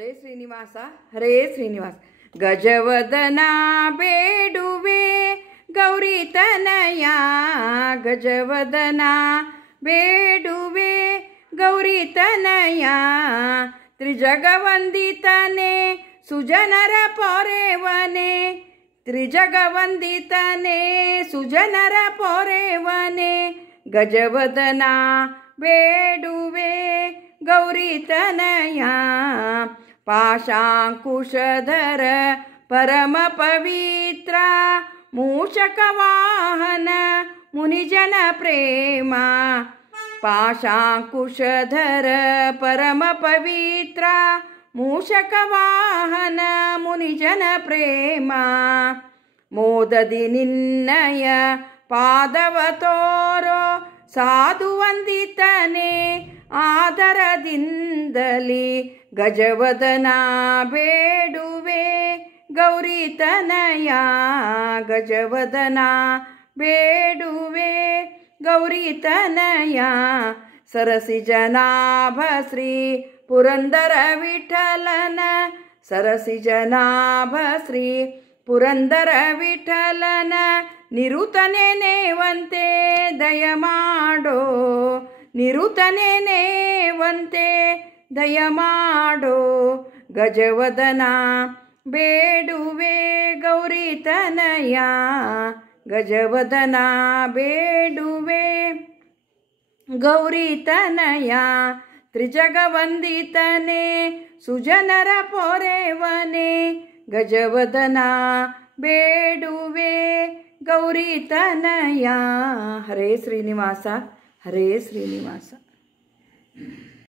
ಹರೇ ಶ್ರೀನಿವಾಸ ಹರೇ ಶ್ರೀನಿವಾಸ. ಗಜವದನ ಬೇಡುವೆ ಗೌರಿ ತನಯ, ಗಜವದನ ಬೇಡುವೆ ಗೌರಿ ತನಯ. ತ್ರಿಜಗವಂದಿತನೆ ಸುಜನರ ಪೊರೆವನೆ, ತ್ರಿಜಗವಂದಿತನೆ ಸುಜನರ ಪೊರೆವನೆ. ಗಜವದನ ಬೇಡುವೆ ಗೌರಿ ತನಯ. ಪಾಶಾಂಕುಶಧರ ಪರಮ ಪವಿತ್ರ, ಮೂಷಕ ವಾಹನ ಮುನಿಜನ ಪ್ರೇಮ. ಪಾಶಾಂಕುಶಧರ ಪರಮ ಪವಿತ್ರ, ಮೂಷಕ ವಾಹನ ಮುನಿಜನ ಪ್ರೇಮ. ಮೋದದಿ ನಿನ್ನಯ ಪಾದವ ತೋರೋ ಸಾಧು ವಂದಿತನೆ ಆದರದಿಂದಲಿ. ಗಜವದನ ಬೇಡುವೆ ಗೌರಿ ತನಯ, ಗಜವದನ ಬೇಡುವೆ ಗೌರಿ ತನಯ. ಸರಸಿಜನಾಭ ಶ್ರೀ ಪುರಂದರ ವಿಠಲನ, ಸರಸಿಜನಾಭ ಶ್ರೀ ಪುರಂದರ ವಿಠಲನ. ನಿರುತನೆ ನೇವಂತೆ ದಯಮಾಡೋ, ನಿರುತನೆ ನೇವಂತೆ ದಯಮಾಡೋ. ಗಜವದನ ಬೇಡುವೆ ಗೌರಿ ತನಯ, ಗಜವದನ ಬೇಡುವೆ ಗೌರಿ ತನಯ. ತ್ರಿಜಗವಂದಿತನೆ ಸುಜನರ ಪೊರೆವನೆ, ಗಜವದನ ಬೇಡುವೆ ಗೌರಿ ತನಯ. ಹರೇ ಶ್ರೀನಿವಾಸ ಹರೇ ಶ್ರೀನಿವಾಸ.